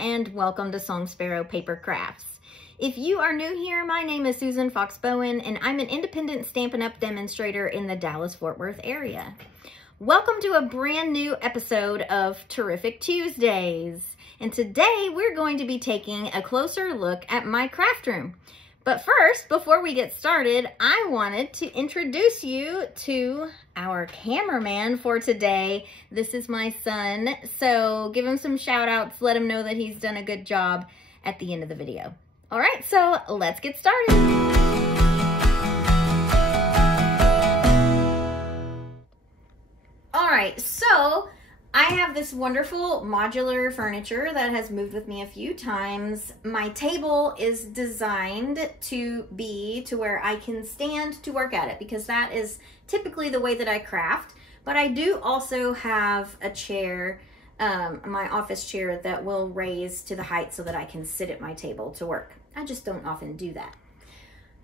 and welcome to Song Sparrow Papercrafts. If you are new here, my name is Susan Fox Bowen and I'm an independent Stampin' Up! Demonstrator in the Dallas-Fort Worth area. Welcome to a brand new episode of Terrific Tuesdays. And today we're going to be taking a closer look at my craft room. But first, before we get started, I wanted to introduce you to our cameraman for today. This is my son, so give him some shout outs, let him know that he's done a good job at the end of the video. All right, so let's get started. All right, so I have this wonderful modular furniture that has moved with me a few times. My table is designed to be to where I can stand to work at it because that is typically the way that I craft. But I do also have a chair, my office chair, that will raise to the height so that I can sit at my table to work. I just don't often do that.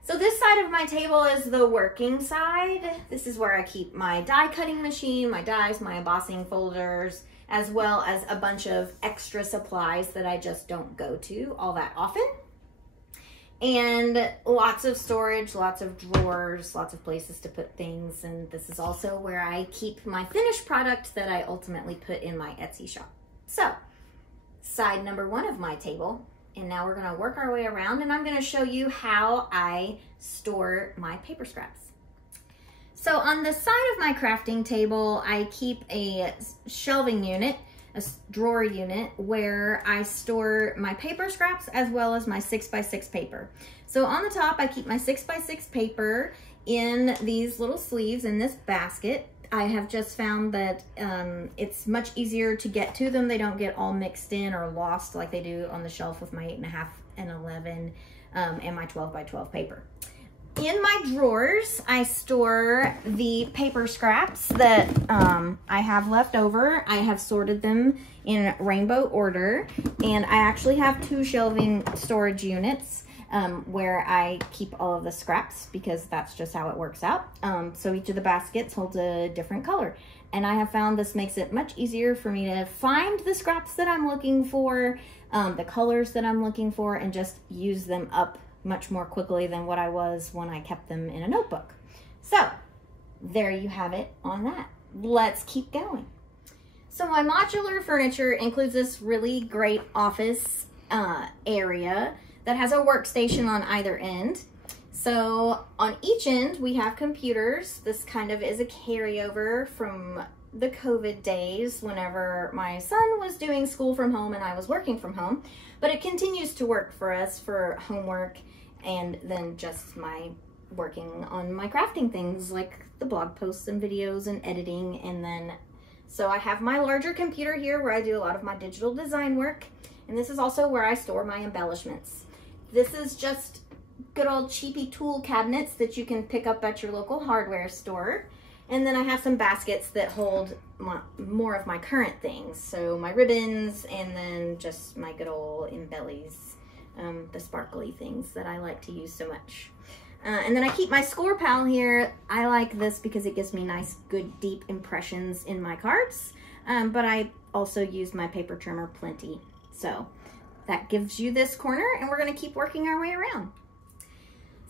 So this side of my table is the working side. This is where I keep my die cutting machine, my dies, my embossing folders, as well as a bunch of extra supplies that I just don't go to all that often. And lots of storage, lots of drawers, lots of places to put things. And this is also where I keep my finished product that I ultimately put in my Etsy shop. So, side number one of my table. And now we're gonna work our way around and I'm gonna show you how I store my paper scraps. So on the side of my crafting table, I keep a shelving unit, a drawer unit, where I store my paper scraps as well as my 6x6 paper. So on the top, I keep my 6x6 paper in these little sleeves in this basket. I have just found that it's much easier to get to them. They don't get all mixed in or lost like they do on the shelf with my 8.5 and 11 and my 12x12 paper. In my drawers, I store the paper scraps that I have left over. I have sorted them in rainbow order, and I actually have two shelving storage units where I keep all of the scraps because that's just how it works out. So each of the baskets holds a different color. And I have found this makes it much easier for me to find the scraps that I'm looking for, the colors that I'm looking for, and just use them up much more quickly than what I was when I kept them in a notebook. So there you have it on that. Let's keep going. So my modular furniture includes this really great office area that has a workstation on either end. So on each end, we have computers. This kind of is a carryover from the COVID days whenever my son was doing school from home and I was working from home, but it continues to work for us for homework and then just my working on my crafting things like the blog posts and videos and editing. And then, so I have my larger computer here where I do a lot of my digital design work. And this is also where I store my embellishments. This is just good old cheapy tool cabinets that you can pick up at your local hardware store. And then I have some baskets that hold more of my current things. So my ribbons and then just my good old embellies, the sparkly things that I like to use so much. And then I keep my score pal here. I like this because it gives me nice, good, deep impressions in my cards. But I also use my paper trimmer plenty. So that gives you this corner, and we're gonna keep working our way around.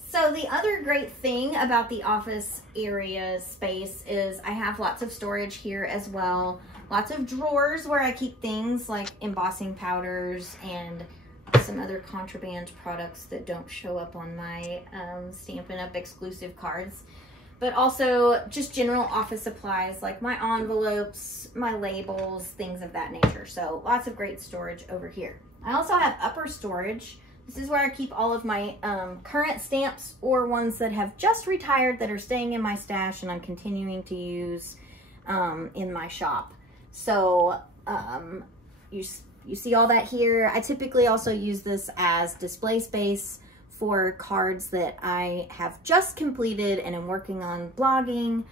So the other great thing about the office area space is I have lots of storage here as well. Lots of drawers where I keep things like embossing powders and some other contraband products that don't show up on my Stampin' Up! Exclusive cards. But also just general office supplies like my envelopes, my labels, things of that nature. So lots of great storage over here. I also have upper storage. This is where I keep all of my current stamps or ones that have just retired that are staying in my stash and I'm continuing to use in my shop. So you see all that here. I typically also use this as display space for cards that I have just completed and am working on blogging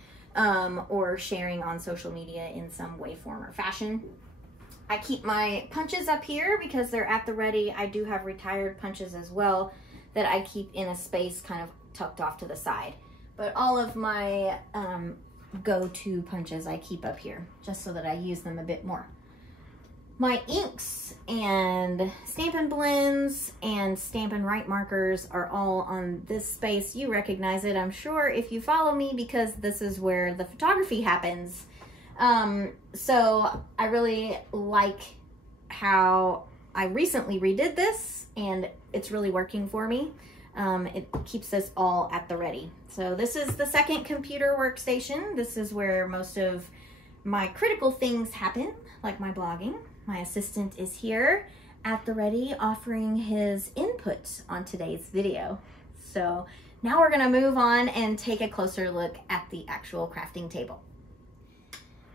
or sharing on social media in some way, form, or fashion. I keep my punches up here because they're at the ready. I do have retired punches as well that I keep in a space kind of tucked off to the side. But all of my go-to punches I keep up here just so that I use them a bit more. My inks and Stampin' Blends and Stampin' Write markers are all on this space. You recognize it, I'm sure, if you follow me, because this is where the photography happens. So I really like how I recently redid this, and it's really working for me. It keeps us all at the ready. So this is the second computer workstation. This is where most of my critical things happen, like my blogging. My assistant is here at the ready offering his input on today's video. So now we're gonna move on and take a closer look at the actual crafting table.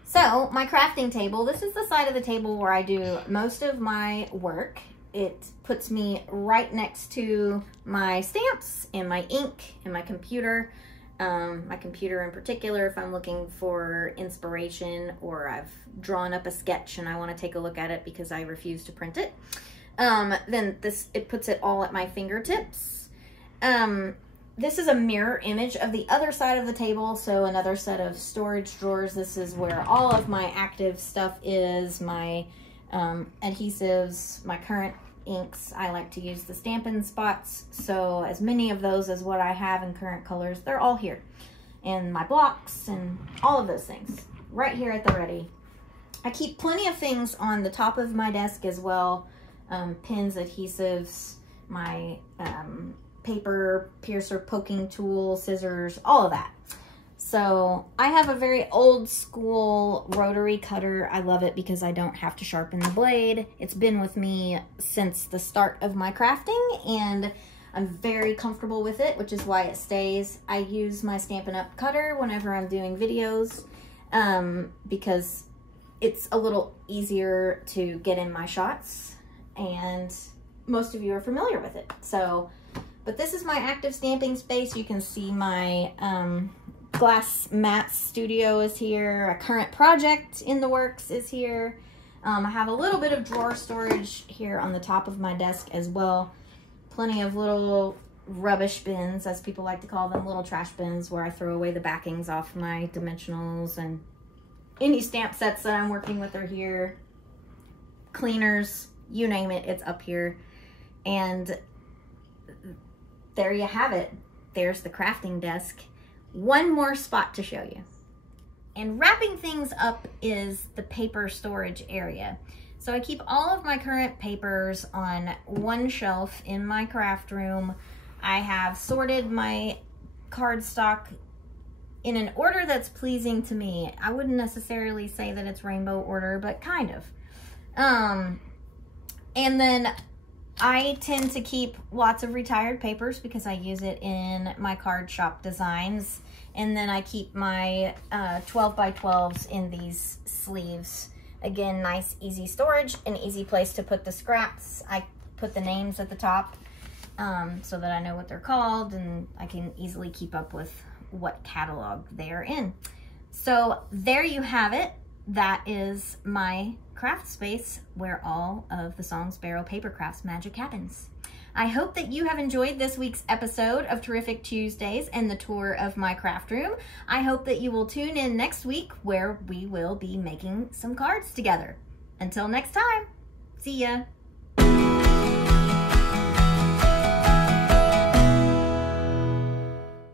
So my crafting table, this is the side of the table where I do most of my work. It puts me right next to my stamps and my ink and my computer. My computer in particular, if I'm looking for inspiration or I've drawn up a sketch and I want to take a look at it because I refuse to print it, then it puts it all at my fingertips. This is a mirror image of the other side of the table, so another set of storage drawers. This is where all of my active stuff is, my adhesives, my current inks. I like to use the Stampin' Spots, so as many of those as what I have in current colors, they're all here. And my blocks and all of those things right here at the ready. I keep plenty of things on the top of my desk as well. Pins, adhesives, my paper piercer poking tool, scissors, all of that. So I have a very old school rotary cutter. I love it because I don't have to sharpen the blade. It's been with me since the start of my crafting and I'm very comfortable with it, which is why it stays. I use my Stampin' Up! Cutter whenever I'm doing videos because it's a little easier to get in my shots and most of you are familiar with it. So, but this is my active stamping space. You can see my glass mat studio is here. A current project in the works is here. I have a little bit of drawer storage here on the top of my desk as well. Plenty of little rubbish bins, as people like to call them, little trash bins where I throw away the backings off my dimensionals, and any stamp sets that I'm working with are here. Cleaners, you name it, it's up here. And there you have it. There's the crafting desk. One more spot to show you. And wrapping things up is the paper storage area. So I keep all of my current papers on one shelf in my craft room. I have sorted my cardstock in an order that's pleasing to me. I wouldn't necessarily say that it's rainbow order, but kind of. And then I tend to keep lots of retired papers because I use it in my card shop designs. And then I keep my 12 by 12s in these sleeves. Again, nice, easy storage, an easy place to put the scraps. I put the names at the top so that I know what they're called and I can easily keep up with what catalog they're in. So there you have it. That is my craft space where all of the Song Sparrow Papercrafts magic happens. I hope that you have enjoyed this week's episode of Terrific Tuesdays and the tour of my craft room. I hope that you will tune in next week where we will be making some cards together. Until next time, see ya.